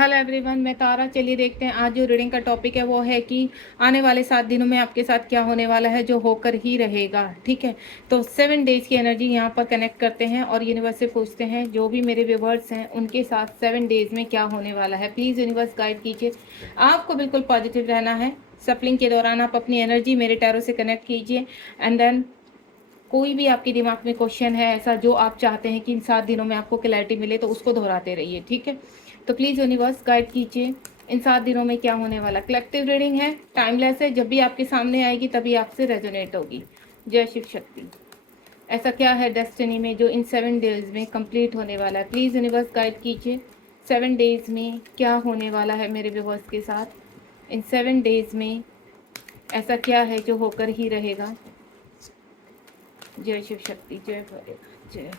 Hello everyone, मैं तारा। चलिए देखते हैं आज जो रीडिंग का टॉपिक है वो है कि आने वाले 7 दिनों में आपके साथ क्या होने वाला है, जो होकर ही रहेगा। ठीक है, तो 7 डेज की एनर्जी यहाँ पर कनेक्ट करते हैं और यूनिवर्स से पूछते हैं जो भी मेरे व्यूवर्स हैं उनके साथ 7 डेज में क्या होने वाला है। प्लीज़ यूनिवर्स गाइड कीजिए। आपको बिल्कुल पॉजिटिव रहना है। सफलिंग के दौरान आप अपनी एनर्जी मेरे टैरो से कनेक्ट कीजिए एंड देन कोई भी आपके दिमाग में क्वेश्चन है ऐसा जो आप चाहते हैं कि इन 7 दिनों में आपको क्लैरिटी मिले, तो उसको दोहराते रहिए। ठीक है, तो प्लीज़ यूनिवर्स गाइड कीजिए इन 7 दिनों में क्या होने वाला। कलेक्टिव रीडिंग है, टाइमलेस है, जब भी आपके सामने आएगी तभी आपसे रेजोनेट होगी। जय शिव शक्ति। ऐसा क्या है डेस्टिनी में जो इन 7 डेज में कंप्लीट होने वाला है। प्लीज़ यूनिवर्स गाइड कीजिए 7 डेज में क्या होने वाला है मेरे व्यूवर्स के साथ। इन 7 डेज में ऐसा क्या है जो होकर ही रहेगा। जय शिव शक्ति, जय भोले, जय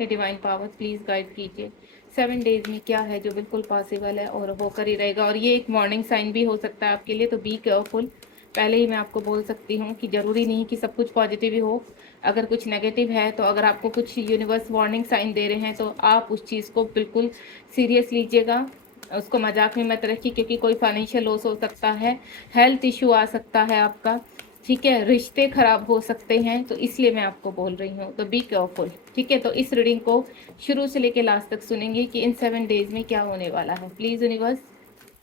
डिवाइन पावर। प्लीज़ गाइड कीजिए 7 डेज में क्या है जो बिल्कुल पॉसिबल है और होकर ही रहेगा। और ये एक वार्निंग साइन भी हो सकता है आपके लिए, तो बी केयरफुल। पहले ही मैं आपको बोल सकती हूँ कि ज़रूरी नहीं कि सब कुछ पॉजिटिव ही हो। अगर कुछ नेगेटिव है तो अगर आपको कुछ यूनिवर्स वार्निंग साइन दे रहे हैं तो आप उस चीज़ को बिल्कुल सीरियस लीजिएगा, उसको मजाक में मत रखिए, क्योंकि कोई फाइनेंशियल लॉस हो सकता है, हेल्थ इशू आ सकता है आपका। ठीक है, रिश्ते खराब हो सकते हैं, तो इसलिए मैं आपको बोल रही हूँ, तो बी केयरफुल। ठीक है, तो इस रीडिंग को शुरू से लेकर लास्ट तक सुनेंगे कि इन 7 डेज में क्या होने वाला है। प्लीज़ यूनिवर्स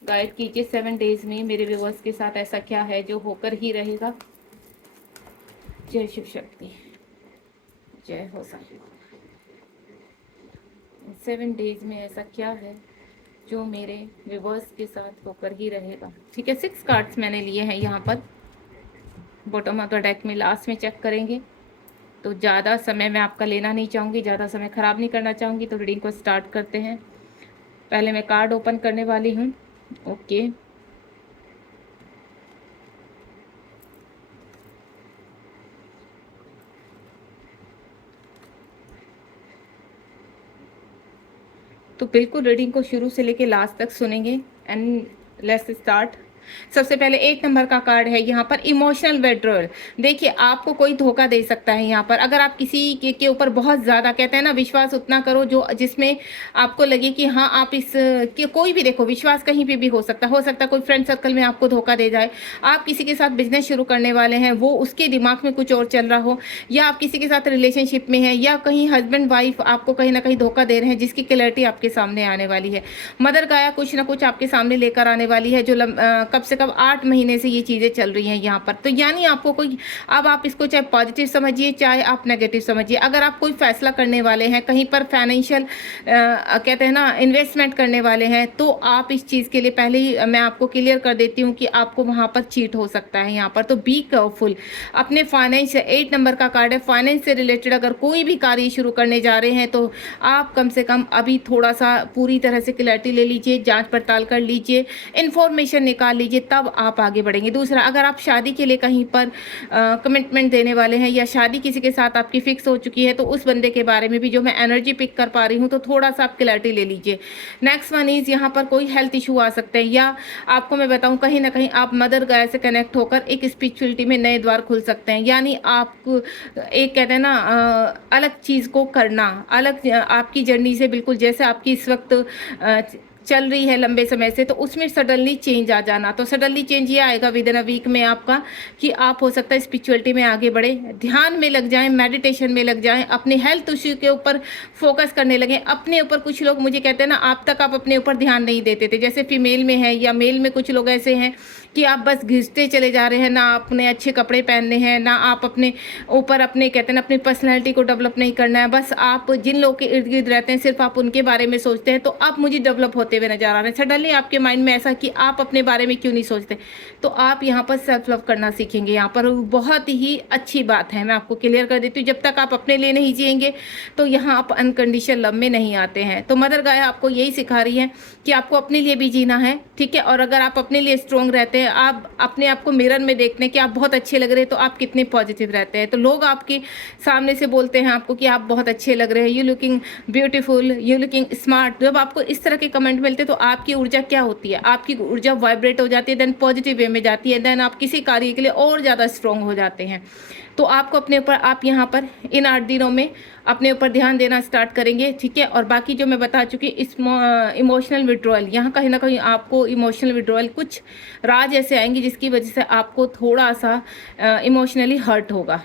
गाइड कीजिए 7 डेज में मेरे व्यूवर्स के साथ ऐसा क्या है जो होकर ही रहेगा। जय शिव शक्ति, जय हो साईं। 7 डेज में ऐसा क्या है जो मेरे व्यूवर्स के साथ होकर ही रहेगा। ठीक है, 6 कार्ड्स मैंने लिए हैं यहाँ पर बॉटम ऑफ द डेक में, लास्ट में चेक करेंगे। तो ज़्यादा समय मैं आपका लेना नहीं चाहूँगी, ज़्यादा समय ख़राब नहीं करना चाहूँगी, तो रीडिंग को स्टार्ट करते हैं। पहले मैं कार्ड ओपन करने वाली हूँ। ओके, तो बिल्कुल रीडिंग को शुरू से लेके लास्ट तक सुनेंगे एंड लेट्स स्टार्ट। सबसे पहले 1 नंबर का कार्ड है यहाँ पर, इमोशनल विड्रॉल। देखिए, आपको कोई धोखा दे सकता है यहाँ पर। अगर आप किसी के ऊपर बहुत ज़्यादा, कहते हैं ना, विश्वास उतना करो जो जिसमें आपको लगे कि हाँ आप इस कि कोई भी, देखो विश्वास कहीं पे भी हो सकता है कोई फ्रेंड सर्कल में आपको धोखा दे जाए, आप किसी के साथ बिजनेस शुरू करने वाले हैं, वो उसके दिमाग में कुछ और चल रहा हो, या आप किसी के साथ रिलेशनशिप में हैं, या कहीं हस्बैंड वाइफ आपको कहीं ना कहीं धोखा दे रहे हैं, जिसकी क्लैरिटी आपके सामने आने वाली है। मदर गाया कुछ ना कुछ आपके सामने लेकर आने वाली है, जो कब से कब 8 महीने से ये चीज़ें चल रही हैं यहाँ पर। तो यानी आपको कोई, अब आप इसको चाहे पॉजिटिव समझिए चाहे आप नेगेटिव समझिए, अगर आप कोई फैसला करने वाले हैं, कहीं पर फाइनेंशियल कहते हैं ना इन्वेस्टमेंट करने वाले हैं, तो आप इस चीज़ के लिए पहले ही मैं आपको क्लियर कर देती हूँ कि आपको वहाँ पर चीट हो सकता है यहाँ पर। तो बी केयरफुल अपने फाइनेंस। 8 नंबर का कार्ड है, फाइनेंस से रिलेटेड अगर कोई भी कार्य शुरू करने जा रहे हैं तो आप कम से कम अभी थोड़ा सा पूरी तरह से क्लैरिटी ले लीजिए, जांच पड़ताल कर लीजिए, इन्फॉर्मेशन निकाल लीजिए, तब आप आगे बढ़ेंगे। दूसरा, अगर आप शादी के लिए कहीं पर कमिटमेंट देने वाले हैं, या शादी किसी के साथ आपकी फिक्स हो चुकी है, तो उस बंदे के बारे में भी जो मैं एनर्जी पिक कर पा रही हूँ, तो थोड़ा सा आप क्लैरिटी ले लीजिए। नेक्स्ट वन इज, यहाँ पर कोई हेल्थ इशू आ सकते हैं, या आपको मैं बताऊँ कहीं ना कहीं आप मदर गाय से कनेक्ट होकर एक स्पिरिचुअलिटी में नए द्वार खुल सकते हैं। यानी आप एक, कहते हैं ना, अलग चीज़ को करना, अलग आपकी जर्नी से बिल्कुल, जैसे आपकी इस वक्त चल रही है लंबे समय से, तो उसमें सडनली चेंज आ जाना। तो सडनली चेंज ये आएगा विद इन अ वीक में आपका, कि आप हो सकता है स्पिरिचुअलिटी में आगे बढ़े, ध्यान में लग जाएं, मेडिटेशन में लग जाएं, अपने हेल्थ इश्यू के ऊपर फोकस करने लगे अपने ऊपर। कुछ लोग मुझे कहते हैं ना, आप तक आप अपने ऊपर ध्यान नहीं देते थे, जैसे फीमेल में है या मेल में कुछ लोग ऐसे हैं कि आप बस घिसते चले जा रहे हैं, ना अपने अच्छे कपड़े पहनने हैं, ना आप अपने ऊपर अपने, कहते हैं ना, अपनी पर्सनैलिटी को डेवलप नहीं करना है, बस आप जिन लोग के इर्द गिर्द रहते हैं सिर्फ आप उनके बारे में सोचते हैं। तो अब मुझे डेवलप होते हुए नजर आ रहे हैं सडनली आपके माइंड में ऐसा कि आप अपने बारे में क्यों नहीं सोचते। तो आप यहाँ पर सेल्फ लव करना सीखेंगे। यहाँ पर बहुत ही अच्छी बात है, मैं आपको क्लियर कर देती हूँ, जब तक आप अपने लिए नहीं जिएंगे तो यहाँ आप अनकंडीशनल लव में नहीं आते हैं। तो मदर गाया आपको यही सिखा रही है कि आपको अपने लिए भी जीना है। ठीक है, और अगर आप अपने लिए स्ट्रोंग रहते हैं, आप अपने आप को मिरर में देखते हैं कि आप बहुत अच्छे लग रहे हैं, तो आप कितने पॉजिटिव रहते हैं। तो लोग आपके सामने से बोलते हैं आपको कि आप बहुत अच्छे लग रहे हैं, you looking beautiful, you looking smart. जब आपको इस तरह के कमेंट मिलते हैं तो आपकी ऊर्जा क्या होती है, आपकी ऊर्जा वाइब्रेट हो जाती है, देन पॉजिटिव वे में जाती है, देन आप किसी कार्य के लिए और ज़्यादा स्ट्रोंग हो जाते हैं। तो आपको अपने ऊपर, आप यहाँ पर इन 8 दिनों में अपने ऊपर ध्यान देना स्टार्ट करेंगे, ठीक है। और बाकी जो मैं बता चुकी, इस इमोशनल विड्रॉल, यहाँ कहीं ना कहीं आपको इमोशनल विड्रॉल, कुछ राज ऐसे आएंगे जिसकी वजह से आपको थोड़ा सा इमोशनली हर्ट होगा।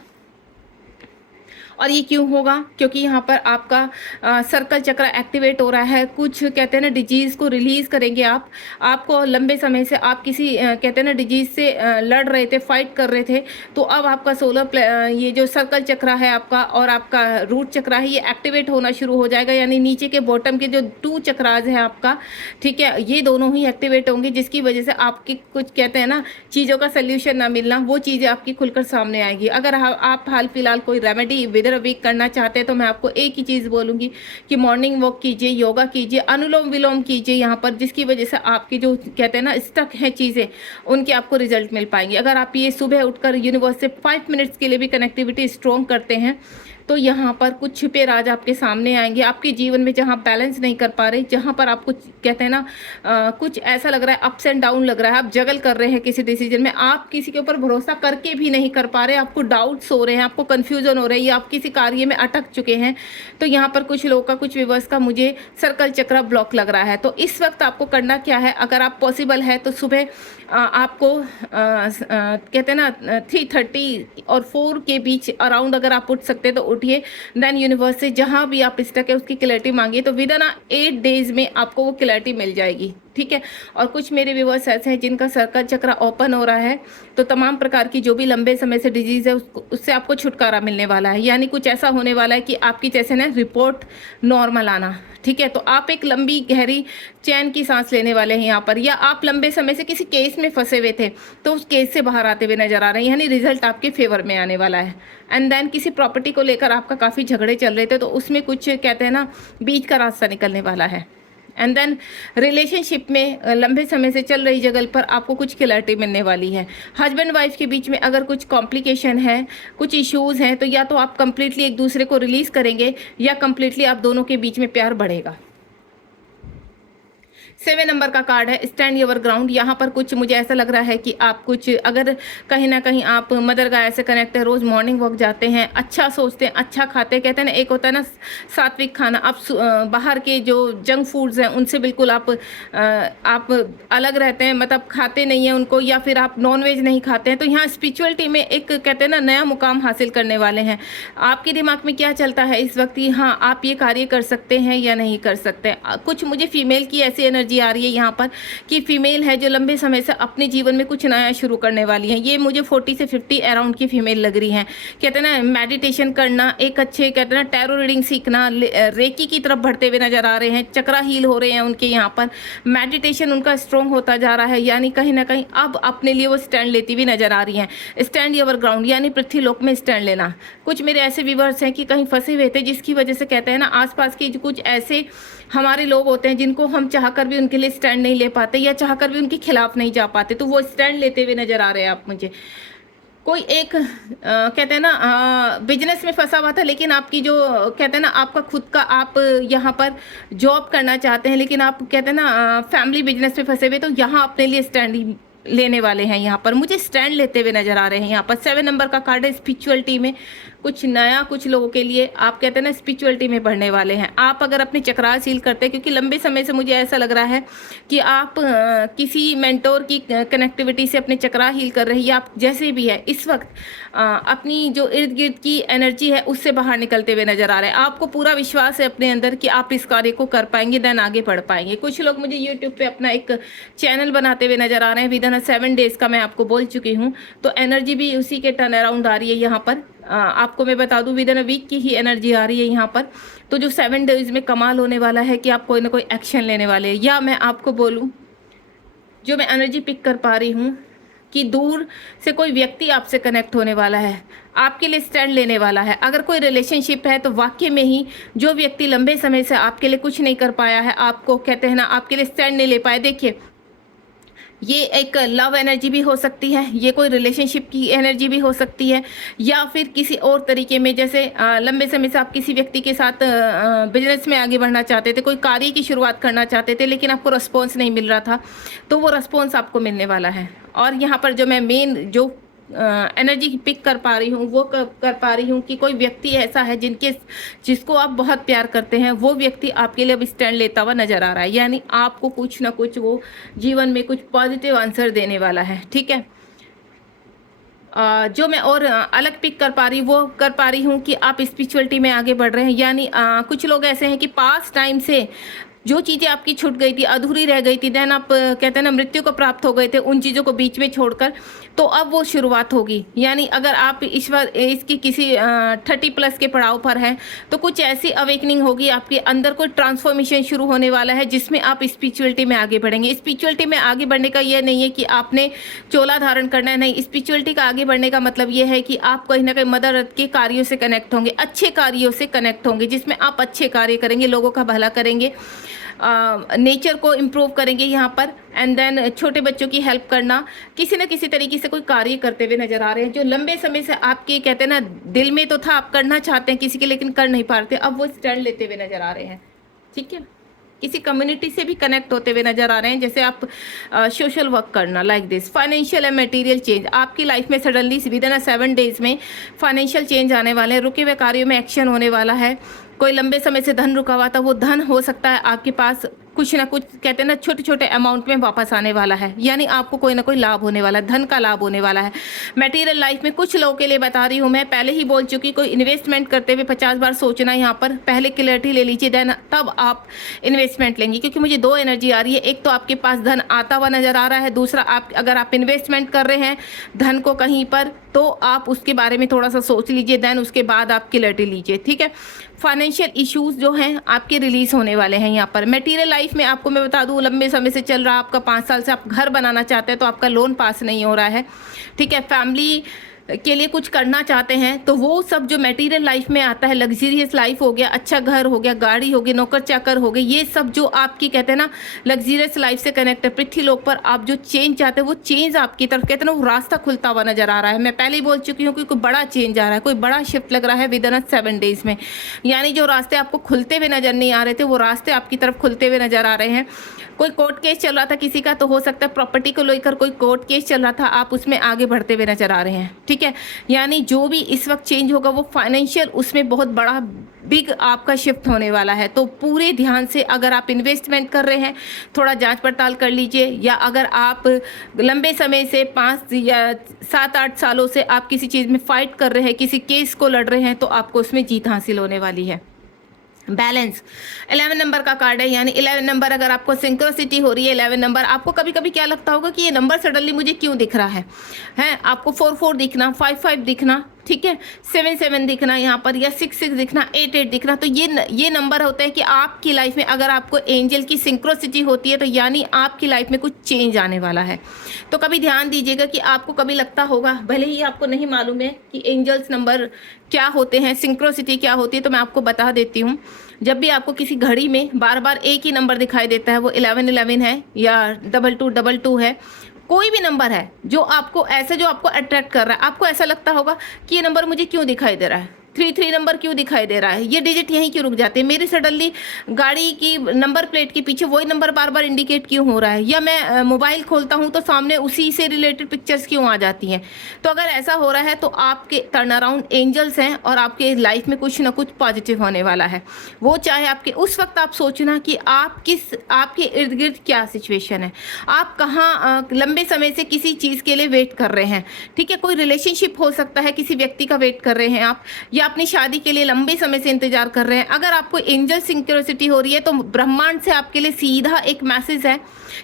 और ये क्यों होगा? क्योंकि यहाँ पर आपका सर्कल चक्र एक्टिवेट हो रहा है। कुछ कहते हैं ना डिजीज़ को रिलीज़ करेंगे आप। आपको लंबे समय से आप किसी कहते हैं ना डिजीज़ से लड़ रहे थे, फाइट कर रहे थे, तो अब आपका ये जो सर्कल चक्र है आपका और आपका रूट चक्र है, ये एक्टिवेट होना शुरू हो जाएगा। यानी नीचे के बॉटम के जो 2 चक्रास है आपका, ठीक है, ये दोनों ही एक्टिवेट होंगे, जिसकी वजह से आपकी कुछ कहते हैं ना चीज़ों का सोल्यूशन ना मिलना, वो चीज़ें आपकी खुलकर सामने आएगी। अगर आप हाल फिलहाल कोई रेमेडी विद अ वीक करना चाहते हैं तो मैं आपको एक ही चीज़ बोलूँगी कि मॉर्निंग वॉक कीजिए, योगा कीजिए, अनुलोम विलोम कीजिए यहाँ पर, जिसकी वजह से आपकी जो कहते हैं ना स्टक है चीज़ें, उनके आपको रिजल्ट मिल पाएंगे। अगर आप ये सुबह उठकर यूनिवर्स से 5 मिनट्स के लिए भी कनेक्टिविटी स्ट्रॉन्ग करते हैं तो यहाँ पर कुछ छिपे राज आपके सामने आएंगे। आपके जीवन में जहाँ बैलेंस नहीं कर पा रहे, जहाँ पर आप कुछ कहते हैं ना कुछ ऐसा लग रहा है, अप्स एंड डाउन लग रहा है, आप जगल कर रहे हैं किसी डिसीजन में, आप किसी के ऊपर भरोसा करके भी नहीं कर पा रहे, आपको डाउट्स हो रहे हैं, आपको कन्फ्यूजन हो रही है, आप किसी कार्य में अटक चुके हैं, तो यहाँ पर कुछ लोगों का, कुछ व्यूअर्स का मुझे सर्कल चक्र ब्लॉक लग रहा है। तो इस वक्त आपको करना क्या है, अगर आप पॉसिबल है तो सुबह आपको कहते हैं ना 3:30 और 4 के बीच अराउंड अगर आप उठ सकते हैं तो उठिए। देन यूनिवर्स से जहाँ भी आप स्टक है उसकी क्लैरिटी मांगिए, तो विद इन 8 डेज में आपको वो क्लैरिटी मिल जाएगी, ठीक है। और कुछ मेरे व्यूअर्स ऐसे हैं जिनका सर्कल चक्र ओपन हो रहा है, तो तमाम प्रकार की जो भी लंबे समय से डिजीज़ है उससे आपको छुटकारा मिलने वाला है। यानी कुछ ऐसा होने वाला है कि आपकी जैसे ना रिपोर्ट नॉर्मल आना, ठीक है। तो आप एक लंबी गहरी चैन की सांस लेने वाले हैं यहाँ पर, या आप लंबे समय से किसी केस में फंसे हुए थे तो उस केस से बाहर आते हुए नजर आ रहे हैं, यानी रिजल्ट आपके फेवर में आने वाला है। एंड देन किसी प्रॉपर्टी को लेकर आपका काफ़ी झगड़े चल रहे थे, तो उसमें कुछ कहते हैं ना बीच का रास्ता निकलने वाला है। एंड देन रिलेशनशिप में लंबे समय से चल रही जगह पर आपको कुछ क्लैरिटी मिलने वाली है। हस्बैंड वाइफ के बीच में अगर कुछ कॉम्प्लिकेशन है, कुछ इश्यूज हैं, तो या तो आप कंप्लीटली एक दूसरे को रिलीज करेंगे या कंप्लीटली आप दोनों के बीच में प्यार बढ़ेगा। 7 नंबर का कार्ड है स्टैंड योर ग्राउंड। यहाँ पर कुछ मुझे ऐसा लग रहा है कि आप कुछ अगर कहीं ना कहीं आप मदर गाय से कनेक्ट है, रोज़ मॉर्निंग वॉक जाते हैं, अच्छा सोचते हैं, अच्छा खाते हैं, कहते हैं ना एक होता है ना सात्विक खाना, आप बाहर के जो जंक फूड्स हैं उनसे बिल्कुल आप अलग रहते हैं, मतलब खाते नहीं हैं उनको, या फिर आप नॉन वेज नहीं खाते हैं, तो यहाँ स्पिरिचुअलिटी में एक कहते हैं ना नया मुकाम हासिल करने वाले हैं। आपके दिमाग में क्या चलता है इस वक्त, हाँ आप ये कार्य कर सकते हैं या नहीं कर सकते। कुछ मुझे फीमेल की ऐसी एनर्जी आ रही है यहाँ पर कि फीमेल है जो लंबे समय से अपने जीवन में कुछ नया शुरू करने वाली है। ये मुझे 40 से 50 अराउंड की फीमेल लग रही हैं। कहते हैं ना मेडिटेशन करना, एक अच्छे कहते हैं ना टैरो रीडिंग सीखना, रेकी की तरफ बढ़ते हुए नजर आ रहे हैं, चक्रा हील हो रहे हैं उनके, यहाँ पर मेडिटेशन उनका स्ट्रॉन्ग होता जा रहा है। यानी कहीं ना कहीं अब अपने लिए वो स्टैंड लेती हुई नजर आ रही हैं। स्टैंड योर ग्राउंड यानी पृथ्वी लोक में स्टैंड लेना। कुछ मेरे ऐसे व्यूअर्स हैं कि कहीं फंसे हुए थे, जिसकी वजह से कहते हैं ना आसपास के कुछ ऐसे हमारे लोग होते हैं जिनको हम चाहकर भी उनके लिए स्टैंड नहीं ले पाते, या चाहकर भी उनके खिलाफ नहीं जा पाते, तो वो स्टैंड लेते हुए नजर आ रहे हैं आप मुझे। कोई एक कहते हैं ना बिजनेस में फंसा हुआ था, लेकिन आपकी जो कहते हैं ना आपका खुद का, आप यहाँ पर जॉब करना चाहते हैं, लेकिन आप कहते हैं ना फैमिली बिजनेस में फंसे हुए, तो यहाँ अपने लिए स्टैंड लेने वाले हैं। यहाँ पर मुझे स्टैंड लेते हुए नजर आ रहे हैं। यहाँ पर 7 नंबर का कार्ड है स्पिरिचुअलिटी में कुछ नया, कुछ लोगों के लिए आप कहते हैं ना स्पिरिचुअलिटी में बढ़ने वाले हैं। आप अगर अपने चक्रास हील करते हैं, क्योंकि लंबे समय से मुझे ऐसा लग रहा है कि आप किसी मेंटोर की कनेक्टिविटी से अपने चक्रा हील कर रही है, आप जैसे भी है इस वक्त अपनी जो इर्द गिर्द की एनर्जी है उससे बाहर निकलते हुए नजर आ रहे हैं। आपको पूरा विश्वास है अपने अंदर कि आप इस कार्य को कर पाएंगे, देन आगे बढ़ पाएंगे। कुछ लोग मुझे यूट्यूब पे अपना एक चैनल बनाते हुए नजर आ रहे हैं, विद इन 7 डेज का मैं आपको बोल चुकी हूँ, तो एनर्जी भी उसी के टर्न अराउंड आ रही है। यहाँ पर आपको मैं बता दूं विद इन अ वीक की ही एनर्जी आ रही है यहाँ पर। तो जो 7 डेज में कमाल होने वाला है कि आप कोई ना कोई एक्शन लेने वाले हैं। या मैं आपको बोलूं, जो मैं एनर्जी पिक कर पा रही हूँ कि दूर से कोई व्यक्ति आपसे कनेक्ट होने वाला है, आपके लिए स्टैंड लेने वाला है। अगर कोई रिलेशनशिप है तो वाकई में ही जो व्यक्ति लंबे समय से आपके लिए कुछ नहीं कर पाया है, आपको कहते हैं ना आपके लिए स्टैंड नहीं ले पाए, देखिए ये एक लव एनर्जी भी हो सकती है, ये कोई रिलेशनशिप की एनर्जी भी हो सकती है, या फिर किसी और तरीके में, जैसे लंबे समय से आप किसी व्यक्ति के साथ बिजनेस में आगे बढ़ना चाहते थे, कोई कार्य की शुरुआत करना चाहते थे, लेकिन आपको रिस्पॉन्स नहीं मिल रहा था, तो वो रिस्पॉन्स आपको मिलने वाला है। और यहाँ पर जो मैं मेन जो एनर्जी पिक कर पा रही हूँ, वो कर पा रही हूँ कि कोई व्यक्ति ऐसा है जिसको आप बहुत प्यार करते हैं, वो व्यक्ति आपके लिए अब स्टैंड लेता हुआ नजर आ रहा है, यानी आपको कुछ ना कुछ वो जीवन में कुछ पॉजिटिव आंसर देने वाला है। ठीक है, जो मैं और अलग पिक कर पा रही वो कर पा रही हूँ कि आप स्पिरिचुअलिटी में आगे बढ़ रहे हैं, यानी कुछ लोग ऐसे हैं कि पास्ट टाइम से जो चीज़ें आपकी छूट गई थी, अधूरी रह गई थी, देन आप कहते हैं ना मृत्यु को प्राप्त हो गए थे उन चीज़ों को बीच में छोड़कर, तो अब वो शुरुआत होगी। यानी अगर आप इसकी किसी 30+ के पड़ाव पर हैं तो कुछ ऐसी अवेकनिंग होगी, आपके अंदर कोई ट्रांसफॉर्मेशन शुरू होने वाला है जिसमें आप स्पिरिचुअलिटी में आगे बढ़ेंगे। स्पिरिचुअलिटी में आगे बढ़ने का ये नहीं है कि आपने चोला धारण करना है, नहीं। स्पिरिचुअलिटी का आगे बढ़ने का मतलब ये है कि आप कहीं ना कहीं मदर अर्थ के कार्यों से कनेक्ट होंगे, अच्छे कार्यों से कनेक्ट होंगे, जिसमें आप अच्छे कार्य करेंगे, लोगों का भला करेंगे, नेचर को इम्प्रूव करेंगे यहाँ पर, एंड देन छोटे बच्चों की हेल्प करना, किसी न किसी तरीके से कोई कार्य करते हुए नजर आ रहे हैं जो लंबे समय से आपके कहते हैं ना दिल में तो था, आप करना चाहते हैं किसी के, लेकिन कर नहीं पा रहे थे, अब वो स्टैंड लेते हुए नजर आ रहे हैं। ठीक है, किसी कम्युनिटी से भी कनेक्ट होते हुए नजर आ रहे हैं, जैसे आप सोशल वर्क करना, like this. Financial and material change आपकी लाइफ में सडनली विद इन 7 डेज में फाइनेंशियल चेंज आने वाले हैं, रुके हुए कार्यों में एक्शन होने वाला है। कोई लंबे समय से धन रुका हुआ था, वो धन हो सकता है आपके पास कुछ ना कुछ कहते हैं ना छोटे छोटे अमाउंट में वापस आने वाला है, यानी आपको कोई ना कोई लाभ होने वाला है, धन का लाभ होने वाला है। मटेरियल लाइफ में कुछ लोगों के लिए बता रही हूँ, मैं पहले ही बोल चुकी, कोई इन्वेस्टमेंट करते हुए 50 बार सोचना, यहाँ पर पहले क्लैरिटी ले लीजिए, देन तब आप इन्वेस्टमेंट लेंगे, क्योंकि मुझे 2 एनर्जी आ रही है। एक तो आपके पास धन आता हुआ नजर आ रहा है, दूसरा अगर आप इन्वेस्टमेंट कर रहे हैं धन को कहीं पर, तो आप उसके बारे में थोड़ा सा सोच लीजिए, देन उसके बाद आप क्लैरिटी लीजिए। ठीक है, फाइनेंशियल इश्यूज जो हैं आपके रिलीज होने वाले हैं यहाँ पर। मटेरियल लाइफ में आपको मैं बता दूँ, लंबे समय से चल रहा आपका 5 साल से आप घर बनाना चाहते हैं तो आपका लोन पास नहीं हो रहा है। ठीक है, फैमिली के लिए कुछ करना चाहते हैं, तो वो सब जो मटेरियल लाइफ में आता है, लग्जरियस लाइफ हो गया, अच्छा घर हो गया, गाड़ी हो गई, नौकर चाकर हो गई, ये सब जो आपकी कहते हैं ना लग्जरियस लाइफ से कनेक्ट है, पृथ्वी लोक पर आप जो चेंज चाहते हैं वो चेंज आपकी तरफ कहते हैं ना वो रास्ता खुलता हुआ नजर आ रहा है। मैं पहले ही बोल चुकी हूँ कि कोई बड़ा चेंज आ रहा है, कोई बड़ा शिफ्ट लग रहा है विद इन 7 डेज में, यानी जो रास्ते आपको खुलते हुए नजर नहीं आ रहे थे वो रास्ते आपकी तरफ खुलते हुए नजर आ रहे हैं। कोई कोर्ट केस चल रहा था किसी का, तो हो सकता है प्रॉपर्टी को लेकर कोई कोर्ट केस चल रहा था, आप उसमें आगे बढ़ते हुए नजर आ रहे हैं। ठीक है, यानी जो भी इस वक्त चेंज होगा वो फाइनेंशियल, उसमें बहुत बड़ा बिग आपका शिफ्ट होने वाला है। तो पूरे ध्यान से अगर आप इन्वेस्टमेंट कर रहे हैं थोड़ा जांच पड़ताल कर लीजिए, या अगर आप लंबे समय से 5 या 7-8 सालों से आप किसी चीज़ में फाइट कर रहे हैं, किसी केस को लड़ रहे हैं, तो आपको उसमें जीत हासिल होने वाली है। बैलेंस 11 नंबर का कार्ड है, यानी 11 नंबर अगर आपको सिंक्रोसिटी हो रही है, 11 नंबर आपको कभी कभी क्या लगता होगा कि ये नंबर सडनली मुझे क्यों दिख रहा है आपको 4-4 दिखना, 5-5 दिखना, ठीक है, 7-7 दिखना यहाँ पर, या 6-6 दिखना, 8-8 दिखना, तो ये नंबर होता है कि आपकी लाइफ में अगर आपको एंजल की सिंक्रोसिटी होती है तो यानी आपकी लाइफ में कुछ चेंज आने वाला है। तो कभी ध्यान दीजिएगा कि आपको कभी लगता होगा, भले ही आपको नहीं मालूम है कि एंजल्स नंबर क्या होते हैं, सिंक्रोसिटी क्या होती है, तो मैं आपको बता देती हूँ। जब भी आपको किसी घड़ी में बार बार एक ही नंबर दिखाई देता है, वो 11-11 है या 22-22 है, कोई भी नंबर है जो आपको अट्रैक्ट कर रहा है, आपको ऐसा लगता होगा कि ये नंबर मुझे क्यों दिखाई दे रहा है, 3-3 नंबर क्यों दिखाई दे रहा है, ये डिजिट यहीं क्यों रुक जाते हैं, मेरी सडनली गाड़ी की नंबर प्लेट के पीछे वही नंबर बार बार इंडिकेट क्यों हो रहा है, या मैं मोबाइल खोलता हूं तो सामने उसी से रिलेटेड पिक्चर्स क्यों आ जाती हैं। तो अगर ऐसा हो रहा है तो आपके टर्न अराउंड एंजल्स हैं और आपके लाइफ में कुछ ना कुछ पॉजिटिव होने वाला है। वो चाहे आपके उस वक्त आप सोचना कि आपके इर्द गिर्द क्या सिचुएशन है, आप कहाँ लंबे समय से किसी चीज़ के लिए वेट कर रहे हैं। ठीक है, कोई रिलेशनशिप हो सकता है, किसी व्यक्ति का वेट कर रहे हैं आप, या अपनी शादी के लिए लंबे समय से इंतजार कर रहे हैं। अगर आपको एंजल सिंक्रोसिटी हो रही है तो ब्रह्मांड से आपके लिए सीधा एक मैसेज है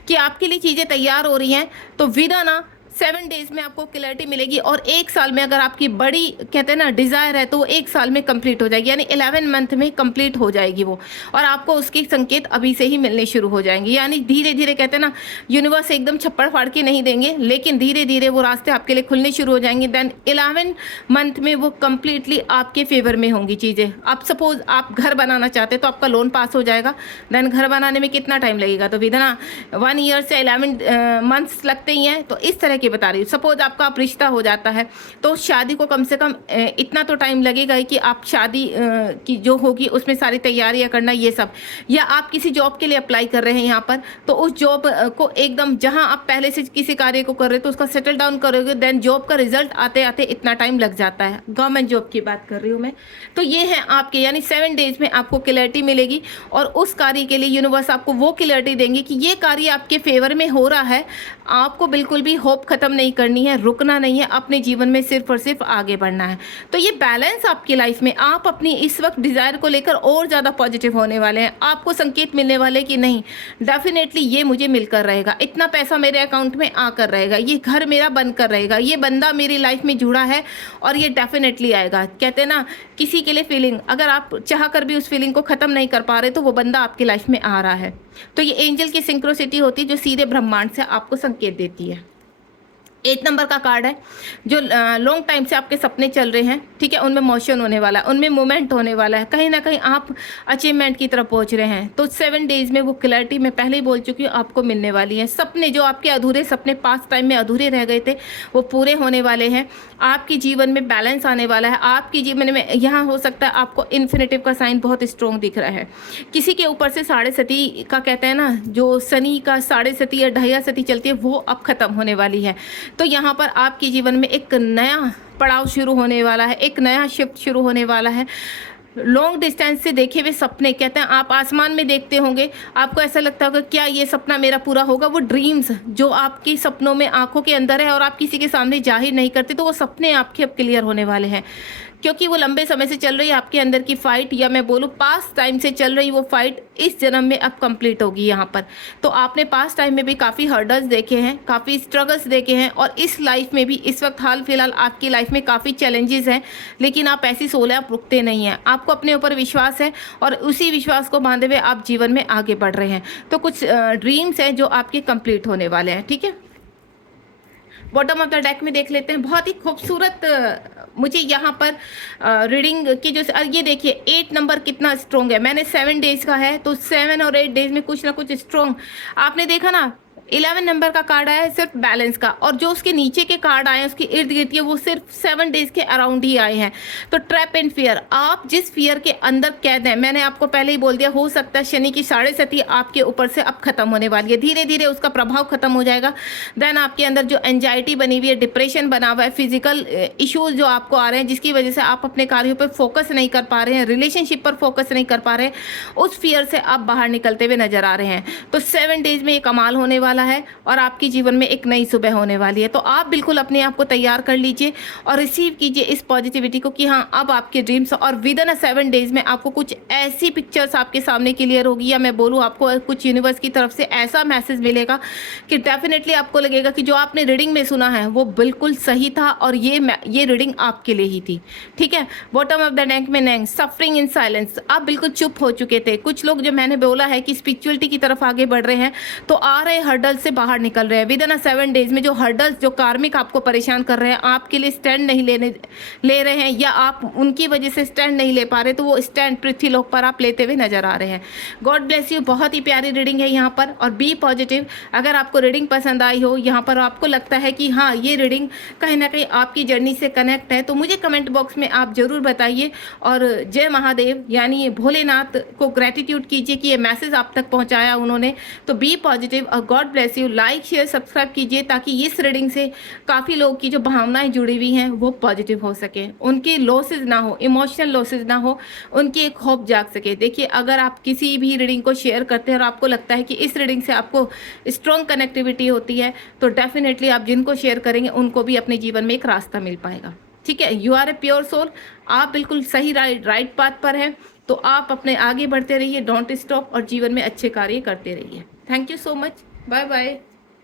कि आपके लिए चीज़ें तैयार हो रही हैं, तो विदा ना 7 डेज में आपको क्लैरिटी मिलेगी, और 1 साल में अगर आपकी बड़ी कहते हैं ना डिज़ायर है तो वो 1 साल में कंप्लीट हो जाएगी, यानी 11 मंथ में कंप्लीट हो जाएगी वो, और आपको उसके संकेत अभी से ही मिलने शुरू हो जाएंगे। यानी धीरे धीरे कहते हैं ना यूनिवर्स एकदम छप्पड़ फाड़ के नहीं देंगे, लेकिन धीरे धीरे वो रास्ते आपके लिए खुलने शुरू हो जाएंगे। देन 11 मंथ में वो कम्प्लीटली आपके फेवर में होंगी चीज़ें। आप सपोज आप घर बनाना चाहते हैं तो आपका लोन पास हो जाएगा। देन घर बनाने में कितना टाइम लगेगा, तो विद इन 1 ईयर से 11 मंथ्स लगते ही हैं। तो इस तरह के बता रही हूँ। सपोज आपका आप रिश्ता हो जाता है तो शादी को कम से कम इतना तो टाइम लगेगा ही कि आप शादी की जो होगी उसमें सारी तैयारियां करना ये सब, या आप किसी जॉब के लिए अप्लाई कर रहे हैं यहाँ पर, तो उस जॉब को एकदम जहाँ आप पहले से किसी कार्य को कर रहे हो तो उसका सेटल डाउन करोगे, देन जॉब का रिजल्ट आते आते इतना टाइम लग जाता है। गवर्नमेंट जॉब की बात कर रही हूँ मैं। तो ये है आपके, यानी 7 डेज में आपको क्लैरिटी मिलेगी और उस कार्य के लिए यूनिवर्स आपको वो क्लैरिटी देंगे कि ये कार्य आपके फेवर में हो रहा है। आपको बिल्कुल भी होप खत्म नहीं करनी है, रुकना नहीं है, अपने जीवन में सिर्फ और सिर्फ आगे बढ़ना है। तो ये बैलेंस आपकी लाइफ में, आप अपनी इस वक्त डिजायर को लेकर और ज़्यादा पॉजिटिव होने वाले हैं। आपको संकेत मिलने वाले कि नहीं, डेफिनेटली ये मुझे मिलकर रहेगा, इतना पैसा मेरे अकाउंट में आकर रहेगा, ये घर मेरा बनकर रहेगा, ये बंदा मेरी लाइफ में जुड़ा है और ये डेफिनेटली आएगा। कहते हैं ना, किसी के लिए फीलिंग अगर आप चाह कर भी उस फीलिंग को ख़त्म नहीं कर पा रहे तो वो बंदा आपकी लाइफ में आ रहा है। तो ये एंजल की सिंक्रोसिटी होती है जो सीधे ब्रह्मांड से आपको संकेत देती है। 8 नंबर का कार्ड है जो लॉन्ग टाइम से आपके सपने चल रहे हैं, ठीक है, उनमें मोशन होने वाला है, उनमें मूवमेंट होने वाला है, कहीं ना कहीं आप अचीवमेंट की तरफ पहुंच रहे हैं। तो 7 डेज में वो क्लैरिटी मैं पहले ही बोल चुकी हूँ आपको मिलने वाली है। सपने जो आपके अधूरे सपने पास्ट टाइम में अधूरे रह गए थे वो पूरे होने वाले हैं। आपके जीवन में बैलेंस आने वाला है। आपके जीवन में यहाँ हो सकता है आपको इन्फिनिटिव का साइन बहुत स्ट्रॉन्ग दिख रहा है। किसी के ऊपर से साढ़े सती का कहते हैं ना, जो शनि का साढ़े सती या ढैया सती चलती है वो अब खत्म होने वाली है। तो यहाँ पर आपके जीवन में एक नया पड़ाव शुरू होने वाला है, एक नया शिफ्ट शुरू होने वाला है। लॉन्ग डिस्टेंस से देखे हुए सपने, कहते हैं आप आसमान में देखते होंगे, आपको ऐसा लगता होगा क्या ये सपना मेरा पूरा होगा। वो ड्रीम्स जो आपके सपनों में आंखों के अंदर है और आप किसी के सामने जाहिर नहीं करते, तो वो सपने आपके अब क्लियर होने वाले हैं, क्योंकि वो लंबे समय से चल रही है आपके अंदर की फाइट, या मैं बोलूँ पास्ट टाइम से चल रही वो फाइट इस जन्म में अब कंप्लीट होगी यहाँ पर। तो आपने पास्ट टाइम में भी काफ़ी हर्डल्स देखे हैं, काफ़ी स्ट्रगल्स देखे हैं, और इस लाइफ में भी इस वक्त हाल फिलहाल आपकी लाइफ में काफ़ी चैलेंजेस हैं, लेकिन आप ऐसी सोले आप रुकते नहीं हैं। आपको अपने ऊपर विश्वास है और उसी विश्वास को बांधे हुए आप जीवन में आगे बढ़ रहे हैं। तो कुछ ड्रीम्स हैं जो आपके कंप्लीट होने वाले हैं, ठीक है। बॉटम ऑफ द डेक में देख लेते हैं। बहुत ही खूबसूरत मुझे यहाँ पर रीडिंग की जो ये देखिए 8 नंबर कितना स्ट्रॉन्ग है। मैंने 7 डेज का है, तो 7 और 8 डेज में कुछ ना कुछ स्ट्रॉन्ग आपने देखा ना। 11 नंबर का कार्ड आया है सिर्फ बैलेंस का, और जो उसके नीचे के कार्ड आए हैं उसके इर्द गिर्द के वो सिर्फ 7 डेज के अराउंड ही आए हैं। तो ट्रैप एंड फियर, आप जिस फियर के अंदर कैद हैं, मैंने आपको पहले ही बोल दिया, हो सकता है शनि की साढ़े सती आपके ऊपर से अब खत्म होने वाली है, धीरे धीरे उसका प्रभाव खत्म हो जाएगा। देन आपके अंदर जो एंजाइटी बनी हुई है, डिप्रेशन बना हुआ है, फिजिकल इश्यूज जो आपको आ रहे हैं जिसकी वजह से आप अपने कार्यों पर फोकस नहीं कर पा रहे हैं, रिलेशनशिप पर फोकस नहीं कर पा रहे हैं, उस फियर से आप बाहर निकलते हुए नजर आ रहे हैं। तो 7 डेज में ये कमाल होने वाला है और आपके जीवन में एक नई सुबह होने वाली है। तो आप बिल्कुल अपने आप को तैयार कर लीजिए और रिसीव कीजिए इस पॉजिटिविटी को कि हाँ, अब आपके ड्रीम्स, और विद इन 7 डेज में आपको कुछ ऐसी पिक्चर्स आपके सामने क्लियर होगी, या मैं बोलूँ आपको कुछ यूनिवर्स की तरफ से ऐसा मैसेज मिलेगा कि डेफिनेटली आपको लगेगा कि जो आपने रीडिंग में सुना है वो बिल्कुल सही था और ये रीडिंग आपके लिए ही थी, ठीक है। बॉटम ऑफ द डेक में नेंग सफरिंग इन साइलेंस, आप बिल्कुल चुप हो चुके थे। कुछ लोग जो मैंने बोला है कि स्पिरिचुअलिटी की तरफ आगे बढ़ रहे हैं, तो आ रहे हर्डल से बाहर निकल रहे हैं। विद इन 7 डेज में जो हर्डल्स, जो कार्मिक आपको परेशान कर रहे हैं, आपके लिए स्टैंड नहीं ले रहे हैं, या आप उनकी वजह से स्टैंड नहीं ले पा रहे, तो वो स्टैंड पृथ्वी लोक पर आप लेते हुए नजर आ रहे हैं। God bless you. बहुत ही प्यारी रीडिंग है यहाँ पर, और बी पॉजिटिव। अगर आपको रीडिंग पसंद आई हो, यहाँ पर आपको लगता है कि हाँ, ये रीडिंग कहीं ना कहीं आपकी जर्नी से कनेक्ट है, तो मुझे कमेंट बॉक्स में आप जरूर बताइए। और जय महादेव, यानी भोलेनाथ को ग्रेटिट्यूड कीजिए कि ये मैसेज आप तक पहुँचाया उन्होंने। तो बी पॉजिटिव और God bless you. Like share subscribe कीजिए ताकि इस रीडिंग से काफ़ी लोगों की जो भावनाएं जुड़ी हुई हैं वो पॉजिटिव हो सके, उनके लॉसेज ना हो, इमोशनल लॉसेज ना हो, उनकी एक होप जाग सके। देखिए, अगर आप किसी भी रीडिंग को शेयर करते हैं और आपको लगता है कि इस रीडिंग से आपको स्ट्रॉन्ग कनेक्टिविटी होती है, तो डेफिनेटली आप जिनको शेयर करेंगे उनको भी अपने जीवन में एक रास्ता मिल पाएगा, ठीक है। You are a pure soul, आप बिल्कुल सही राइट पाथ पर हैं। तो आप अपने आगे बढ़ते रहिए, डोंट स्टॉप, और जीवन में अच्छे कार्य करते रहिए। Thank you so much, bye bye.